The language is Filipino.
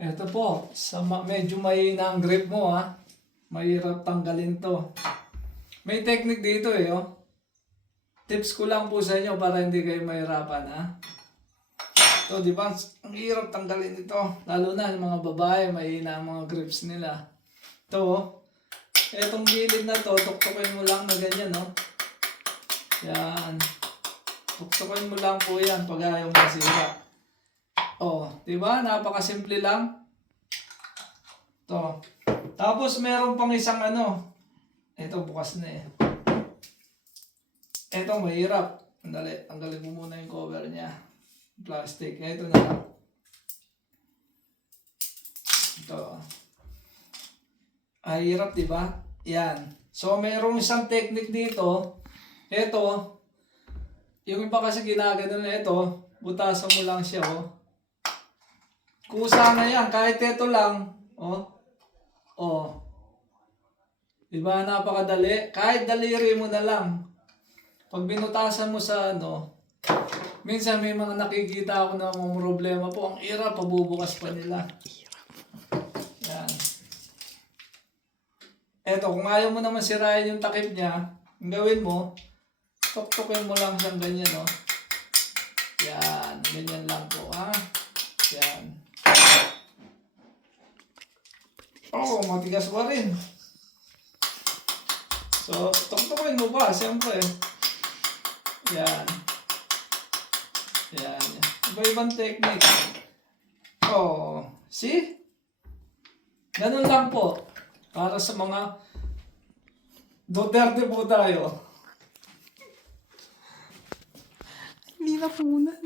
Ito po, medyo mahina ang grip mo ha. Mahirap tanggalin to. May technique dito eh oh. Tips ko lang po sa inyo para hindi kayo mahirapan ha. Ito di ba, ang hirap tanggalin ito. Lalo na yung mga babae, mahina ang mga grips nila. Ito oh. Etong gilid na to, tuktukin mo lang na ganyan oh. Yan. Tuktukin mo lang po yan pag ayaw masira. Oh, di ba? Napakasimple lang. To. Tapos meron pang isang ano. Ito bukas na eh. Ito mahirap. Andali, tanggalin mo muna yung cover niya. Plastic. Ito na lang. Ito. Ay, hirap, di ba? Yan. So, merong isang technique dito. Ito. Yung iba kasi ginagano na ito. Butasan mo lang siya, oh. Kusa na yan. Kahit ito lang. Oh. Oh. Diba? Napakadali. Kahit daliri mo na lang. Pag binutasan mo sa ano, minsan may mga nakikita ako na mga problema po. Ang hirap, pabubukas pa nila. Yan. Eto, kung ayaw mo naman sirain yung takip niya, ang gawin mo, tuktukin mo lang siyang ganyan, no? Yan. Ganyan lang po, ha? Yan. Oo, matigas pa rin. So, tuktukin mo ba? Siyempre. Yan. Yan. Iba-ibang technique. Oh, see? Ganun lang po. Para sa mga Duterte po tayo. Hindi na punan.